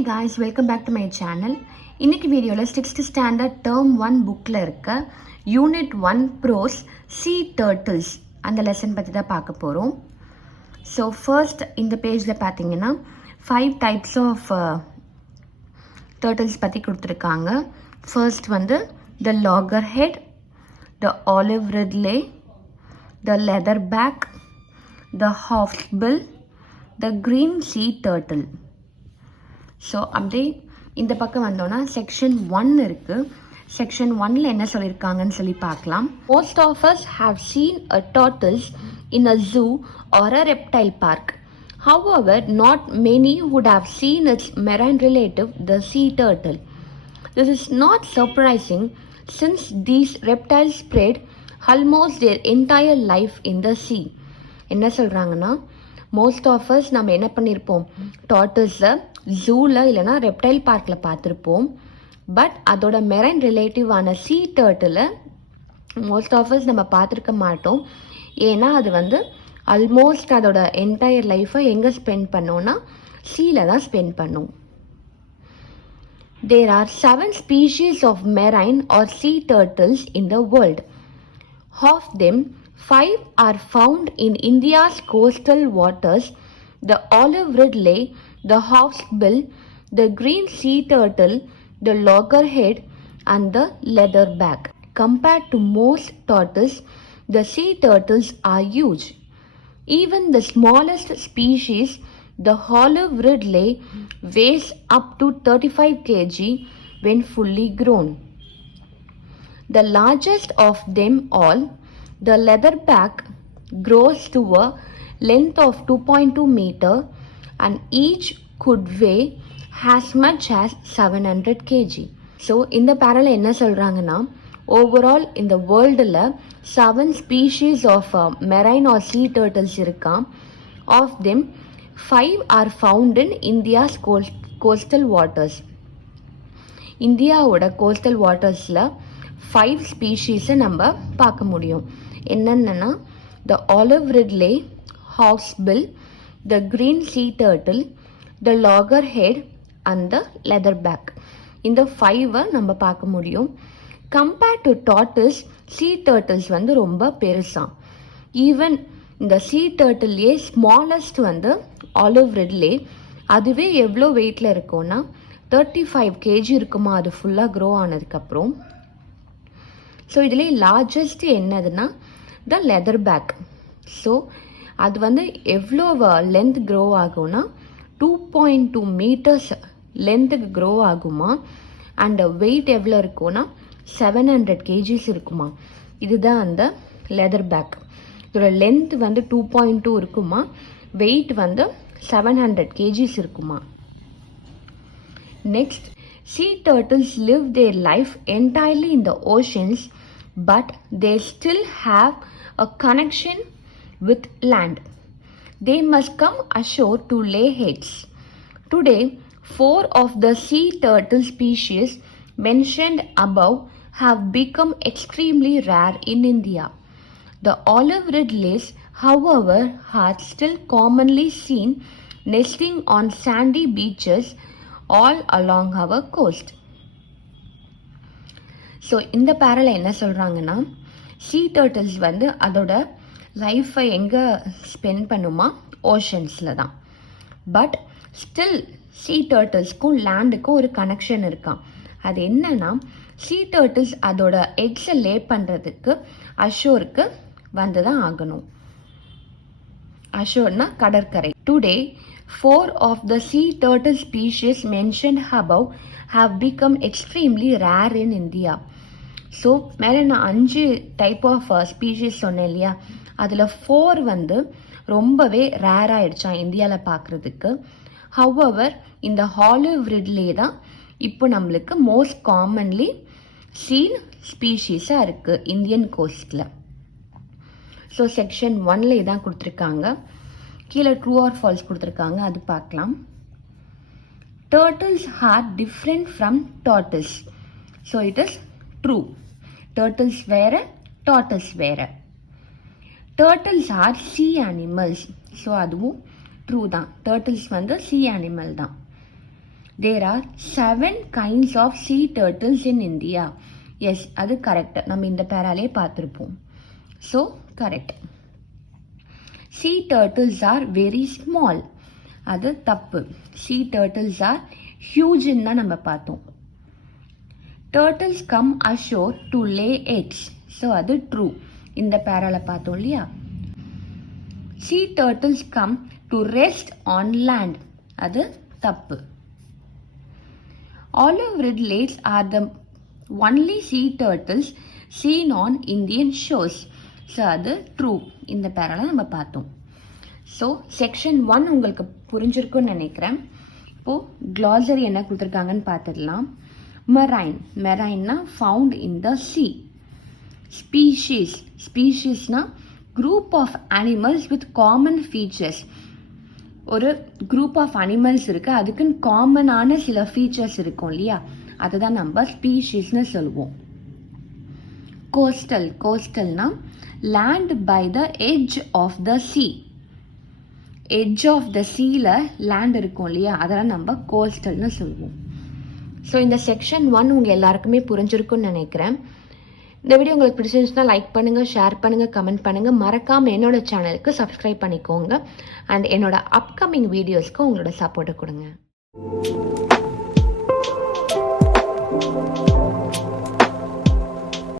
Hi guys, welcome back to my channel. இன்னைக்கு வீடியோவில் 6th standard term 1 புக்கில் இருக்க யூனிட் 1 ப்ரோஸ் சீ டர்ட்டில்ஸ் அந்த லெசன் பற்றி தான் பார்க்க போகிறோம். ஸோ ஃபர்ஸ்ட் இந்த பேஜில் பார்த்தீங்கன்னா 5 டைப்ஸ் ஆஃப் டர்ட்டில்ஸ் பற்றி கொடுத்துருக்காங்க. ஃபர்ஸ்ட் வந்து the loggerhead, the olive ridley, the leatherback, the hawksbill, the green sea turtle. So அப்படியே இந்த பக்கம் வந்தோன்னா செக்ஷன் 1 இருக்குது. செக்ஷன் 1ல் என்ன சொல்லியிருக்காங்கன்னு சொல்லி பார்க்கலாம். Most of us have seen a turtles in a zoo or a reptile park. However, not many would have seen its marine relative, the sea turtle. This is not surprising since these reptiles spread almost their entire life in the sea. என்ன சொல்கிறாங்கன்னா, most of us நம்ம என்ன பண்ணியிருப்போம், டார்ட்டில்ஸை ஜூவில் இல்லைனா reptile பார்க்கில் பார்த்துருப்போம். But அதோட marine ரிலேட்டிவான சீ டர்ட்டிலை மோஸ்ட் ஆஃப் அஸ் நம்ம பார்த்துருக்க மாட்டோம். ஏன்னா அது வந்து ஆல்மோஸ்ட் அதோட என்டையர் லைஃப்பை எங்கே ஸ்பெண்ட் பண்ணோன்னா சீல தான் ஸ்பெண்ட் பண்ணும். There are 7 species of marine or sea turtles in the world. Of them, 5 are found in India's coastal waters: the olive ridley, the hawksbill, the green sea turtle, the loggerhead, and the leatherback. Compared to most turtles, the sea turtles are huge. Even the smallest species, the olive ridley, weighs up to 35 kg when fully grown. The largest of them all, the leatherback, grows to a length of 2.2 meter and each could weigh as much as 700 kg. So இந்த பேரல என்ன சொல்றாங்கன்னா, overall இந்த வேர்ல்டில் 7 species of marine are sea turtles இருக்கான். Of them 5 are found in India's coastal waters. இந்தியாவோட coastal வாட்டர்ஸில் 5 ஸ்பீஷீஸை நம்ம பார்க்க முடியும். என்னென்னா the olive ridley, hawksbill, the green sea turtle, the loggerhead and the leatherback. இந்த 5 நம்ம பார்க்க முடியும். Compared to turtles, sea turtles வந்து ரொம்ப பெருசாக. ஈவன் இந்த சீ டர்ட்டில்லையே ஸ்மாலஸ்ட் வந்து ஆலிவ் ரிட்லே, அதுவே எவ்வளோ வெயிட்டில் இருக்கும்னா 35 kg இருக்குமா அது ஃபுல்லாக க்ரோ ஆனதுக்கப்புறம். ஸோ இதுலேயே லார்ஜஸ்ட் என்னதுன்னா த லெதர் பேக். ஸோ அது வந்து எவ்வளோ லென்த் க்ரோ ஆகும்னா 2.2 meters லென்த்துக்கு க்ரோ ஆகுமா. அண்ட் வெயிட் எவ்வளோ இருக்கும்னா 700 kgs இருக்குமா. இதுதான் அந்த லெதர் பேக். இதோட லென்த் வந்து 2.2 இருக்குமா, வெயிட் வந்து 700 kgs இருக்குமா. Next, sea turtles live their life entirely in the oceans, but they still have a connection with land. They must come ashore to lay eggs. Today, 4 of the sea turtle species mentioned above have become extremely rare in India. The olive ridleys, however, are still commonly seen nesting on sandy beaches all along our coast. So இந்த பேரல என்ன சொல்கிறாங்கன்னா, சீ turtles வந்து அதோட லைஃப்பை எங்கே spend பண்ணுமா, ஓஷன்ஸில் தான். But still சீ டர்ட்டில்ஸ்க்கும் லேண்டுக்கும் ஒரு கனெக்ஷன் இருக்கான். அது என்னன்னா, சீ டர்ட்டில்ஸ் அதோட எக்ஸை லே பண்ணுறதுக்கு அஷோருக்கு வந்து தான் ஆகணும். அஷோர்னா கடற்கரை. Today 4 of the sea turtle species mentioned above have become extremely rare in India. So மேலே நான் 5 டைப் ஆஃப் ஸ்பீஷீஸ் சொன்னேன் இல்லையா, அதில் 4 வந்து ரொம்பவே ரேர் ஆயிடுச்சான் இந்தியாவில் பார்க்குறதுக்கு. ஹவவர் இந்த ஆலிவ் ரிட்லே தான் இப்போ நம்மளுக்கு மோஸ்ட் காமன்லி சீன் ஸ்பீஷீஸாக இருக்குது இந்தியன் கோஸ்டில். ஸோ செக்ஷன் 1ல் இதான் கொடுத்துருக்காங்க. கீழே ட்ரூ ஆர் ஃபால்ஸ் கொடுத்துருக்காங்க, அது பார்க்கலாம். Turtles are different from tortoise. So it is true. Turtles வேற, tortoise வேற. Turtles are sea animals. So அதுவும் ட்ரூ தான். Turtles வந்து sea animal தான். There are 7 kinds of sea turtles in India. Yes, அது correct. நம்ம இந்த பேராலே பார்த்திருப்போம். So, correct. Sea turtles are very small. அது தப்பு. Sea turtles are huge ன்னு நம்ம பார்த்தோம். Turtles come ashore to lay eggs. So, அது true. இந்த பேரால பார்த்தோம் இல்லையா? Sea turtles come to rest on land. அது தப்பு. Olive Ridleys are the only sea turtles seen on Indian shores. So, அது true. இந்த பேரால நம்ம பார்த்தோம். ஸோ செக்ஷன் 1 உங்களுக்கு புரிஞ்சிருக்குன்னு நினைக்கிறேன். இப்போது glossary என்ன கொடுத்துருக்காங்கன்னு பார்த்துடலாம். மெரைன்னா ஃபவுண்ட் இன் த சி. ஸ்பீஷீஸ்னா group of animals with common features. ஒரு குரூப் ஆஃப் அனிமல்ஸ் இருக்குது, அதுக்குன்னு காமனான சில ஃபீச்சர்ஸ் இருக்கும் இல்லையா, அதை தான் நம்ம ஸ்பீஷீஸ்னு சொல்லுவோம். கோஸ்டல்னா land by the edge of the sea. Edge of the சீல லேண்ட் இருக்கும் இல்லையா, அதெல்லாம் நம்ம கோஸ்டல்னு சொல்லுவோம். ஸோ இந்த செக்ஷன் 1 உங்கள் எல்லாருக்குமே புரிஞ்சிருக்குன்னு நினைக்கிறேன். இந்த வீடியோ உங்களுக்கு பிடிச்சிருந்துச்சுன்னா லைக் பண்ணுங்கள், ஷேர் பண்ணுங்கள், கமெண்ட் பண்ணுங்கள். மறக்காமல் என்னோட சேனலுக்கு சப்ஸ்கிரைப் பண்ணிக்கோங்க. அண்ட் என்னோட அப்கமிங் வீடியோஸ்க்கு உங்களோட சப்போர்ட்டை கொடுங்க.